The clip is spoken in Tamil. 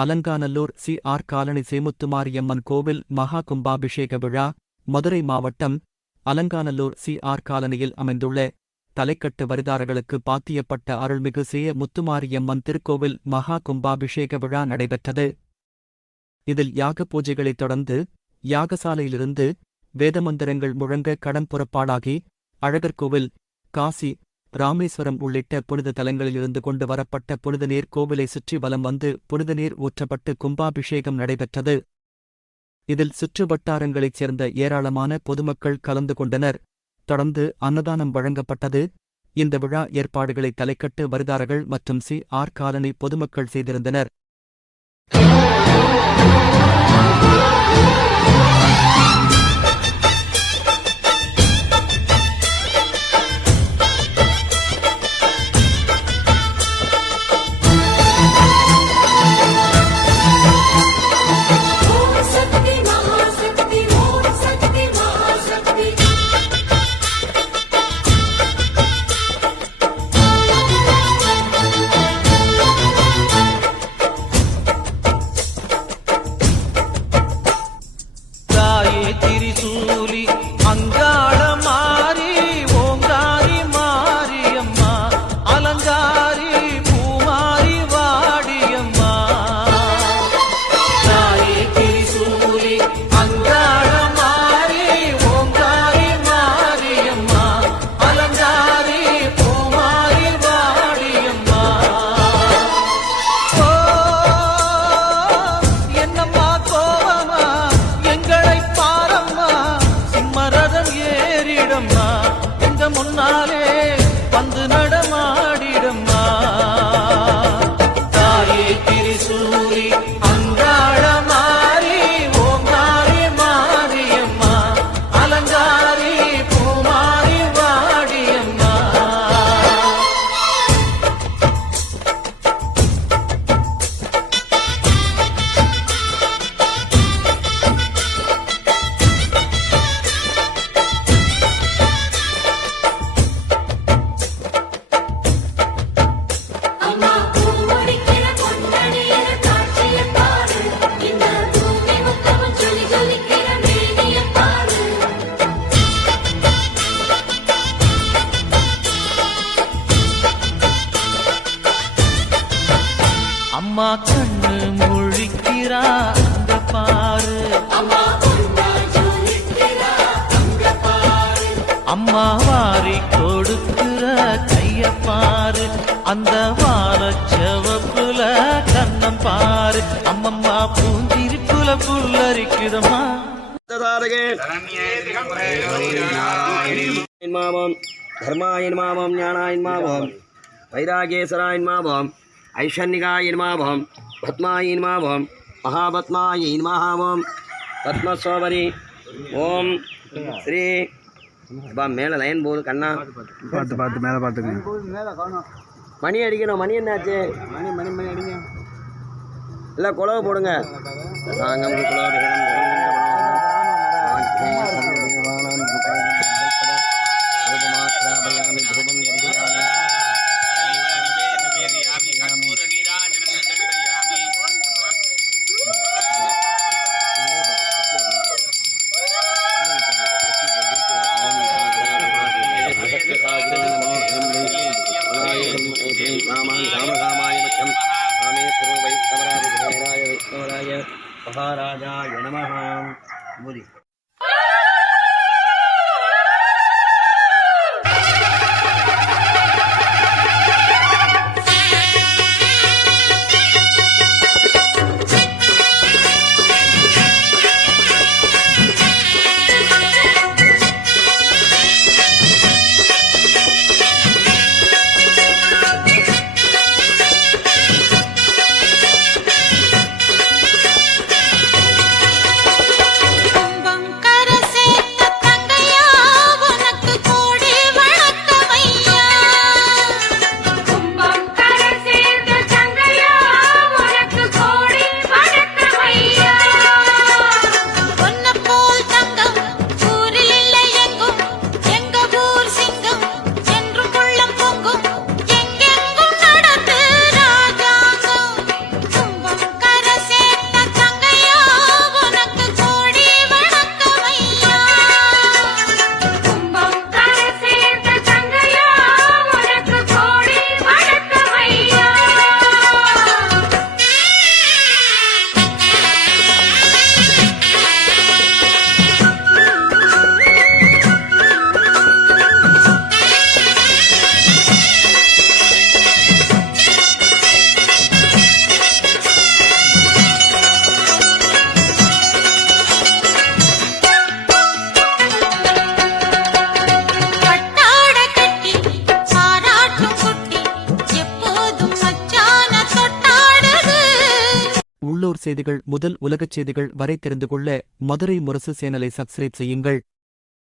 அலங்காநல்லூர் சி.ஆர். காலனி சேமுத்துமாரியம்மன் கோவில் மகா கும்பாபிஷேக விழா. மதுரை மாவட்டம் அலங்காநல்லூர் சி.ஆர். காலனியில் அமைந்துள்ள தலைக்கட்டு வரிதாரர்களுக்கு பாத்தியப்பட்ட அருள்மிகு சேய முத்துமாரியம்மன் திருக்கோவில் மகா கும்பாபிஷேக விழா நடைபெற்றது. இதில் யாக பூஜைகளைத் தொடர்ந்து யாகசாலையிலிருந்து வேதமந்திரங்கள் முழங்க கடம் புறப்பாடாகி அழகர்கோவில், காசி, ராமேஸ்வரம் உள்ளிட்ட புனித தலங்களிலிருந்து கொண்டு வரப்பட்ட புனித நீர் கோவிலை சுற்றி வலம் வந்து புனித நீர் ஊற்றப்பட்டு கும்பாபிஷேகம் நடைபெற்றது. இதில் சுற்று வட்டாரங்களைச் சேர்ந்த ஏராளமான பொதுமக்கள் கலந்து கொண்டனர். தொடர்ந்து அன்னதானம் வழங்கப்பட்டது. இந்த விழா ஏற்பாடுகளை தலைக்கட்டு வரிதாரர்கள் மற்றும் சி.ஆர். காலனி பொதுமக்கள் செய்திருந்தனர். திரிசூலி அங்காள மாரி ஓங்காரி மாரியம்மா அலங்காரி பூமாரி வாடியம்மா. தாயே திரிசூலி அங்காள மாரி ஓங்காரி மாரியம்மா அலங்காரி பூமாரி வாடியம்மா. ஓ என்னம்மா கோவமா எங்களை ஏறிடம்மா எங்க முன்னாலே வந்து நடமாடிடம்மா. தாயே திரிசூலி அங்காள மாரி ஓங்காரி மாரியம்மா அலங்காரி பூமாரி வாடியம்மா. அம்மா கண்ணு முழிக்கிறா அங்க பாரு, அம்மா வாரி கொடுக்கிற கைய பாரு, அந்த வாரச்சவப்புல கண்ணம் பாரு, அம்மம்மா பூந்திரிப்புல புல்லரிக்குதம்மா. தர்மாய மாமம் ஞானாய மாமம் வைராகேஸ்வராய மாமம் ஐஷன்னிகாய மாமம் பத்மாய மாமம் மகாபத்மாய மாமம் பத்மசோபரி. ஓம் ஸ்ரீ மேலே லைன் போகுது கண்ணா பார்த்து பார்த்து மேலே பார்த்துங்க. மணி அடிக்கணும். மணி என்னாச்சு? மணி மணி மணி அடிங்க. இல்லை குழவை போடுங்க. மகாராஜாய நமஹ. Bum bum செய்திகள் முதல் உலகச் செய்திகள் வரை தெரிந்து கொள்ள மதுரை முரசு சேனலை சப்ஸ்கிரைப் செய்யுங்கள்.